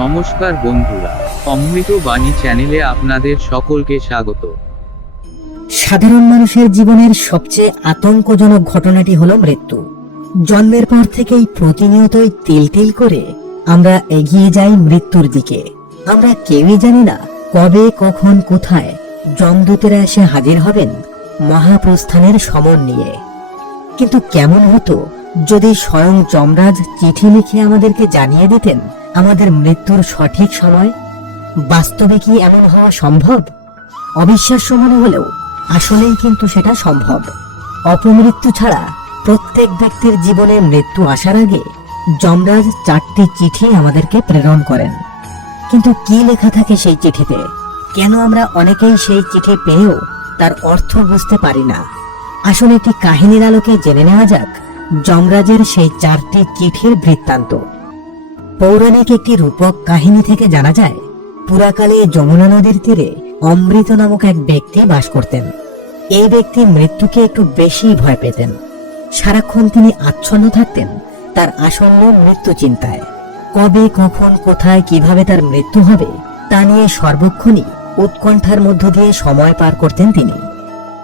নমস্কার বন্ধুরা, অমৃত বাণী চ্যানেলে আপনাদের সকলকে স্বাগত। সাধারণ মানুষের জীবনের সবচেয়ে আতঙ্কজনক ঘটনাটি হলো মৃত্যু। জন্মের পর থেকেই প্রতিনিয়তই তিল তিল করে আমরা এগিয়ে যাই মৃত্যুর দিকে। আমরা কেউই জানি না কবে, কখন, কোথায় যমদূতেরা এসে হাজির হবেন মহাপ্রস্থানের সমন নিয়ে। কিন্তু কেমন হতো যদি স্বয়ং যমরাজ চিঠি লিখে আমাদেরকে জানিয়ে দিতেন আমাদের মৃত্যুর সঠিক সময়? বাস্তবে কি এমন হওয়া সম্ভব? অবিশ্বাস্য মনে হলেও আসলেই কিন্তু সেটা সম্ভব। অপমৃত্যু ছাড়া প্রত্যেক ব্যক্তির জীবনে মৃত্যু আসার আগে যমরাজ 4টি চিঠি আমাদেরকে প্রেরণ করেন। কিন্তু কি লেখা থাকে সেই চিঠিতে? কেন আমরা অনেকেই সেই চিঠি পেয়েও তার অর্থ বুঝতে পারি না? আসলে একটি কাহিনীর আলোকে জেনে নেওয়া যাক যমরাজের সেই 4টি চিঠির বৃত্তান্ত। পৌরাণিক একটি রূপক কাহিনী থেকে জানা যায়, পুরাকালে যমুনা নদীর তীরে অমৃত নামক এক ব্যক্তি বাস করতেন। এই ব্যক্তি মৃত্যুকে একটু বেশি ভয় পেতেন। সারাক্ষণ তিনি আচ্ছন্ন থাকতেন তার আসন্ন মৃত্যু চিন্তায়। কবে, কখন, কোথায়, কিভাবে তার মৃত্যু হবে তা নিয়ে সর্বক্ষণই উৎকণ্ঠার মধ্য দিয়ে সময় পার করতেন তিনি।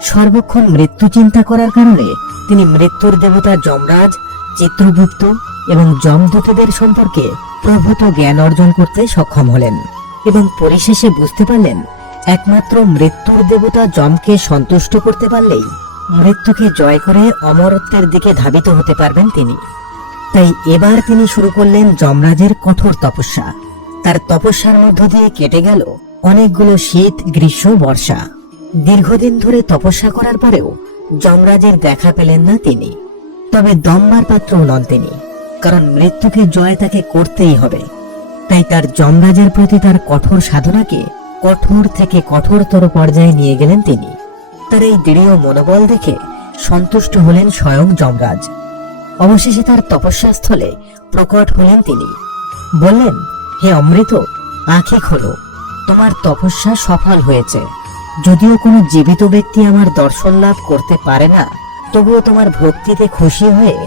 সর্বক্ষণ মৃত্যু চিন্তা করার কারণে তিনি মৃত্যুর দেবতা যমরাজ, চিত্রগুপ্ত এবং যমদূতদের সম্পর্কে প্রভূত জ্ঞান অর্জন করতে সক্ষম হলেন এবং পরিশেষে বুঝতে পারলেন একমাত্র মৃত্যুর দেবতা যমকে সন্তুষ্ট করতে পারলেই মৃত্যুকে জয় করে অমরত্বের দিকে ধাবিত হতে পারবেন তিনি। তাই এবার তিনি শুরু করলেন যমরাজের কঠোর তপস্যা। তার তপস্যার মধ্য দিয়ে কেটে গেল অনেকগুলো শীত, গ্রীষ্ম, বর্ষা। দীর্ঘদিন ধরে তপস্যা করার পরেও যমরাজের দেখা পেলেন না তিনি। তবে দম্বার পাত্রও নন তিনি, কারণ মৃত্যুকে জয় তাকে করতেই হবে। তাই তার যমরাজের প্রতি তার কঠোর সাধনাকে কঠোর থেকে কঠোরতর পর্যায়ে নিয়ে গেলেন তিনি। তার এই দৃঢ় মনোবল দেখে সন্তুষ্ট হলেন স্বয়ং যমরাজ। অবশেষে তার তপস্যাস্থলে প্রকট হলেন তিনি। বললেন, হে অমৃত, আঁখি খোলো, তোমার তপস্যা সফল হয়েছে। যদিও কোনো জীবিত ব্যক্তি আমার দর্শন লাভ করতে পারে না, তবুও তোমার ভক্তিতে খুশি হয়ে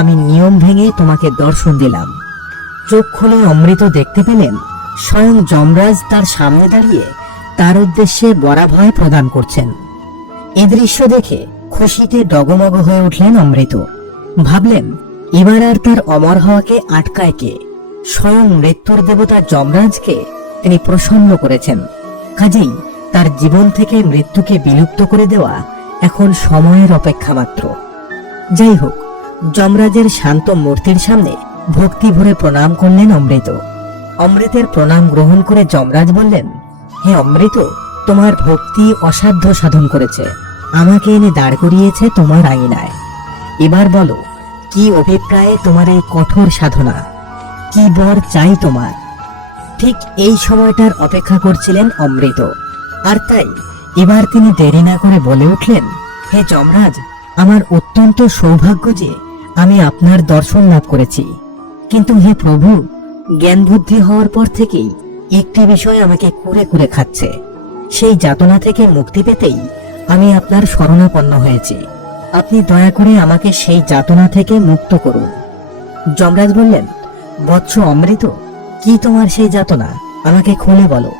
আমি নিয়ম ভেঙে তোমাকে দর্শন দিলাম। চোখ খুলে অমৃত দেখতে পেলেন স্বয়ং যমরাজ তার সামনে দাঁড়িয়ে তার উদ্দেশ্যে বরাভয় প্রদান করছেন। এ দৃশ্য দেখে খুশিতে ডগমগ হয়ে উঠলেন অমৃত। ভাবলেন, এবার আর তার অমর হওয়াকে আটকায় কে? স্বয়ং মৃত্যুর দেবতা যমরাজকে তিনি প্রসন্ন করেছেন। কাজেই তার জীবন থেকে মৃত্যুকে বিলুপ্ত করে দেওয়া এখন সময়ের অপেক্ষা মাত্র। যাই হোক, যমরাজের শান্ত মূর্তির সামনে ভক্তি ভরে প্রণাম করলেন অমৃত। অমৃতের প্রণাম গ্রহণ করে যমরাজ বললেন, হে অমৃত, তোমার ভক্তি অসাধ্য সাধন করেছে, আমাকে এনে দাঁড় করিয়েছে তোমার আঙিনায়। এবার বলো, কি অভিপ্রায়ে তোমার এই কঠোর সাধনা? কি বর চাই তোমার? ঠিক এই সময়টার অপেক্ষা করছিলেন অমৃত। আর তাই এবার তিনি দেরি না করে বলে উঠলেন, হে যমরাজ, আমার অত্যন্ত সৌভাগ্য যে আমি আপনার দর্শন লাভ করেছি। কিন্তু হে প্রভু, জ্ঞান বুদ্ধি হওয়ার পর থেকেই একটি বিষয় আমাকে কুরে কুরে খাচ্ছে। সেই যাতনা থেকে মুক্তি পেতেই আমি আপনার শরণাপন্ন হয়েছি। আপনি দয়া করে আমাকে সেই যাতনা থেকে মুক্ত করুন। যমরাজ বললেন, বৎস অমৃত, কি তোমার সেই যাতনা? আমাকে খুলে বলো,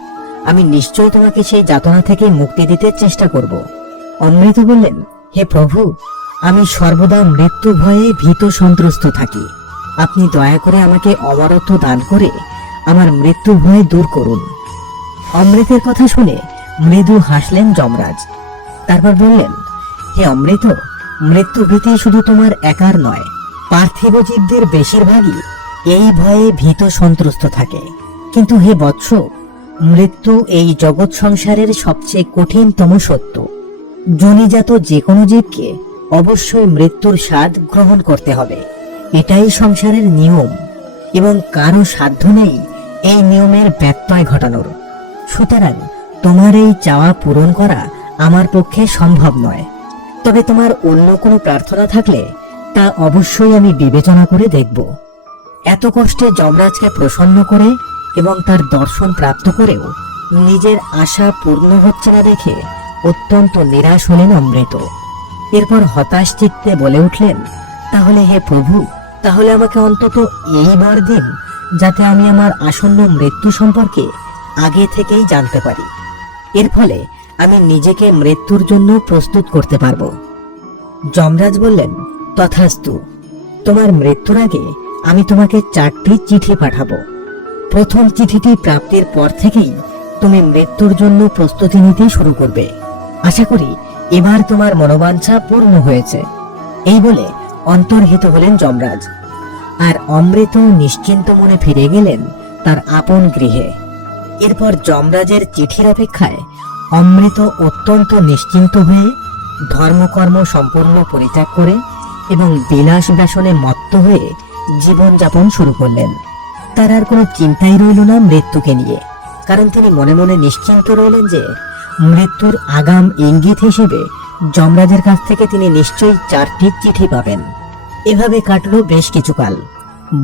আমি নিশ্চয় তোমাকে সেই যাতনা থেকে মুক্তি দিতে চেষ্টা করব। অমৃত বললেন, হে প্রভু, আমি সর্বদা মৃত্যু ভয়ে ভীত সন্ত্রস্ত থাকি। আপনি দয়া করে আমাকে অমরত্ব দান করে আমার মৃত্যু ভয় দূর করুন। অমৃতের কথা শুনে মৃদু হাসলেন যমরাজ। তারপর বললেন, হে অমৃত, মৃত্যু ভীতি শুধু তোমার একার নয়, পার্থিব জীবদের বেশিরভাগই এই ভয়ে ভীত সন্ত্রস্ত থাকে। কিন্তু হে বৎস, মৃত্যু এই জগৎ সংসারের সবচেয়ে কঠিনতম সত্য। জনিজাত যে কোনো জীবকে অবশ্যই মৃত্যুর স্বাদ গ্রহণ করতে হবে। এটাই সংসারের নিয়ম এবং কারো সাধ্য নেই এই নিয়মের ব্যত্যয় ঘটানোর। সুতরাং তোমার এই চাওয়া পূরণ করা আমার পক্ষে সম্ভব নয়। তবে তোমার অন্য কোনো প্রার্থনা থাকলে তা অবশ্যই আমি বিবেচনা করে দেখব। এত কষ্টে যমরাজকে প্রসন্ন করে এবং তার দর্শন প্রাপ্ত করেও নিজের আশা পূর্ণ হচ্ছে না দেখে অত্যন্ত নিরাশ হলেন অমৃত। এরপর হতাশ চিত্তে বলে উঠলেন, তাহলে হে প্রভু, তাহলে আমাকে অন্তত এইবার দিন যাতে আমি আমার আসন্ন মৃত্যু সম্পর্কে আগে থেকেই জানতে পারি। এর ফলে আমি নিজেকে মৃত্যুর জন্য প্রস্তুত করতে পারবো। যমরাজ বললেন, তথাস্তু। তোমার মৃত্যুর আগে আমি তোমাকে 4টি চিঠি পাঠাবো। প্রথম চিঠিটি প্রাপ্তির পর থেকেই তুমি মৃত্যুর জন্য প্রস্তুতি নিতে শুরু করবে। আশা করি এবার তোমার মনোবাঞ্ছা পূর্ণ হয়েছে। এই বলে অন্তর্হিত হলেন যমরাজ, আর অমৃত নিশ্চিন্ত মনে ফিরে গেলেন তার আপন গৃহে। এরপর যমরাজের চিঠির অপেক্ষায় অমৃত অত্যন্ত নিশ্চিন্ত হয়ে ধর্মকর্ম সম্পূর্ণ পরিত্যাগ করে এবং বিলাস ব্যসনে মত্ত হয়ে জীবনযাপন শুরু করলেন। তার আর কোনো চিন্তাই রইল না মৃত্যুকে নিয়ে, কারণ তিনি মনে মনে নিশ্চিন্ত রইলেন যে মৃত্যুর আগাম ইঙ্গিত হিসেবে যমরাজের কাছ থেকে তিনি নিশ্চয়ই 4টি চিঠি পাবেন। এভাবে কাটলো বেশ কিছুকাল।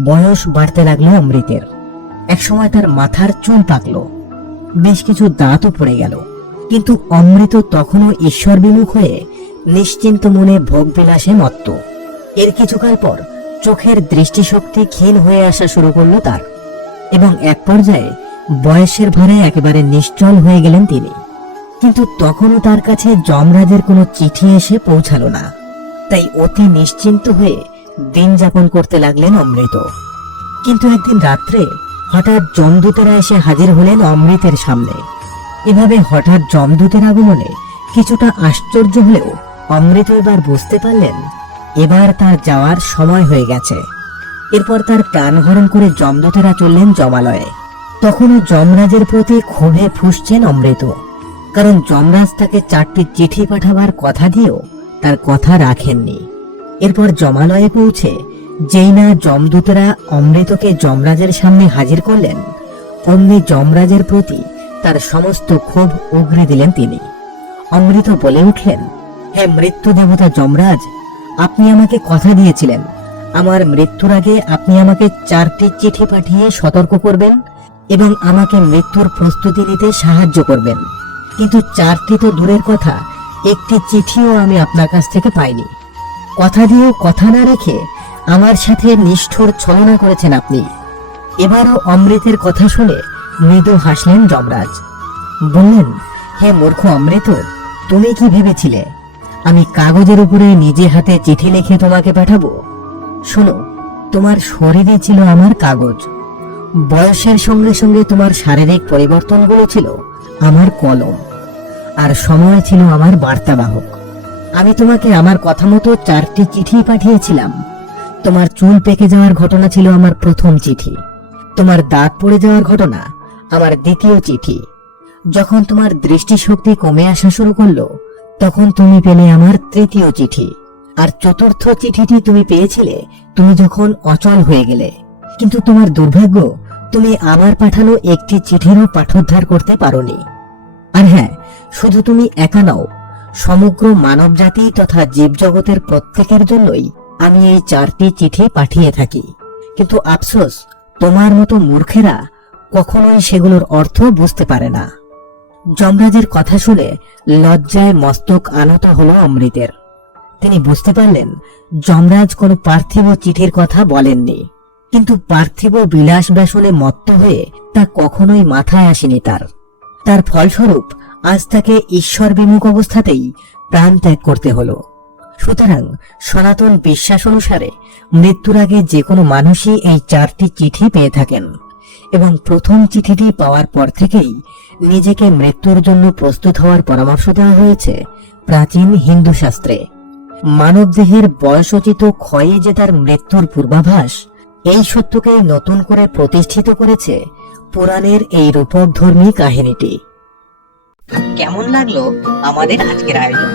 বয়স বাড়তে লাগলো অমৃতের। একসময় তার মাথার চুল পাকলো, বেশ কিছু দাঁতও পড়ে গেল, কিন্তু অমৃত তখনও ঈশ্বর বিমুখ হয়ে নিশ্চিন্ত মনে ভোগবিলাসে মত্ত। এর কিছুকাল পর চোখের দৃষ্টিশক্তি ক্ষীণ হয়ে আসা শুরু করলো তার, এবং এক পর্যায়ে বয়সের ভারে একেবারে নিশ্চল হয়ে গেলেন তিনি। কিন্তু তখনও তার কাছে যমরাজের কোনো চিঠি এসে পৌঁছালো না। তাই অতি নিশ্চিন্ত হয়ে দিন যাপন করতে লাগলেন অমৃত। কিন্তু একদিন রাত্রে হঠাৎ যমদূতেরা এসে হাজির হলেন অমৃতের সামনে। এভাবে হঠাৎ যমদূতের আগমনে কিছুটা আশ্চর্য হলেও অমৃত এবার বুঝতে পারলেন এবার তার যাওয়ার সময় হয়ে গেছে। এরপর তার প্রাণহরণ করে যমদূতেরা চললেন যমালয়ে। তখনও যমরাজের প্রতি ক্ষোভে ফুঁসছেন অমৃত, কারণ যমরাজ তাকে 4টি চিঠি পাঠাবার কথা দিয়েও তার কথা রাখেননি। এরপর যমালয়ে পৌঁছে যেই না যমদূতরা অমৃতকে যমরাজের সামনে হাজির করলেন, অমনি যমরাজের প্রতি তার সমস্ত ক্ষোভ উগরে দিলেন তিনি। অমৃত বলে উঠলেন, হে মৃত্যু দেবতা যমরাজ, আপনি আমাকে কথা দিয়েছিলেন আমার মৃত্যুর আগে আপনি আমাকে 4টি চিঠি পাঠিয়ে সতর্ক করবেন এবং আমাকে মৃত্যুর প্রস্তুতি নিতে সাহায্য করবেন। কিন্তু 4টি তো দূরের কথা, একটি চিঠিও আমি আপনার কাছ থেকে পাইনি। কথা দিয়েও কথা না রেখে আমার সাথে নিষ্ঠুর ছলনা করেছেন আপনি। এবারও অমৃতের কথা শুনে মৃদু হাসলেন যমরাজ। বললেন, হে মূর্খ অমৃত, তুমি কি ভেবেছিলে আমি কাগজের উপরে নিজে হাতে চিঠি লিখে তোমাকে পাঠাবো? শোনো, তোমার শরীরে ছিল আমার কাগজ, বয়সের সঙ্গে সঙ্গে তোমার শারীরিক পরিবর্তনগুলো ছিল আমার কলম, আর সময় ছিল আমার বার্তাবাহক। আমি তোমাকে আমার কথা মতো 4টি চিঠি পাঠিয়েছিলাম। তোমার চুল পেকে যাওয়ার ঘটনা ছিল আমার প্রথম চিঠি, তোমার দাঁত পড়ে যাওয়ার ঘটনা আমার দ্বিতীয় চিঠি। যখন তোমার দৃষ্টিশক্তি কমে আসা শুরু করলো, তখন তুমি পেলে আমার তৃতীয় চিঠি, আর চতুর্থ চিঠিটি তুমি পেয়েছিলে তুমি যখন অচল হয়ে গেলে। কিন্তু তোমার দুর্ভাগ্য, তুমি আমার পাঠানো একটি চিঠিরও পাঠোদ্ধার করতে পারোনি। আর হ্যাঁ, শুধু তুমি একা নও, সমগ্র মানব জাতি তথা জীবজগতের প্রত্যেকের জন্যই আমি এই 4টি চিঠি পাঠিয়ে থাকি। কিন্তু আফসোস, তোমার মতো মূর্খেরা কখনোই সেগুলোর অর্থ বুঝতে পারে না। যমরাজের কথা শুনে লজ্জায় মস্তক আনত হলো অমৃতের। তিনি বুঝতে পারলেন যমরাজ কোনো পার্থিব চিঠির কথা বলেননি, কিন্তু পার্থিব বিলাস ব্যসনে মত্ত হয়ে তা কখনোই মাথায় আসেনি তার ফলস্বরূপ আজ তাকে ঈশ্বর বিমুখ অবস্থাতেই প্রাণ ত্যাগ করতে হলো। সুতরাং সনাতন বিশ্বাস অনুসারে মৃত্যুর আগে যে কোনো মানুষই এই 4টি চিঠি পেয়ে থাকেন, এবং প্রথম চিঠিটি পাওয়ার পর থেকেই নিজেকে মৃত্যুর জন্য প্রস্তুত হওয়ার পরামর্শ দেওয়া হয়েছে প্রাচীন হিন্দু শাস্ত্রে। মানব দেহের বয়সোচিত ক্ষয়ে যে তার মৃত্যুর পূর্বাভাস, এই সত্যকেই নতুন করে প্রতিষ্ঠিত করেছে পুরাণের এই রূপকধর্মী কাহিনীটি। কেমন লাগলো আমাদের আজকের আয়োজন?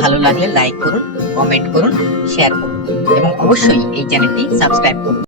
ভালো লাগলে লাইক করুন, কমেন্ট করুন, শেয়ার করুন এবং অবশ্যই এই চ্যানেলটি সাবস্ক্রাইব করুন।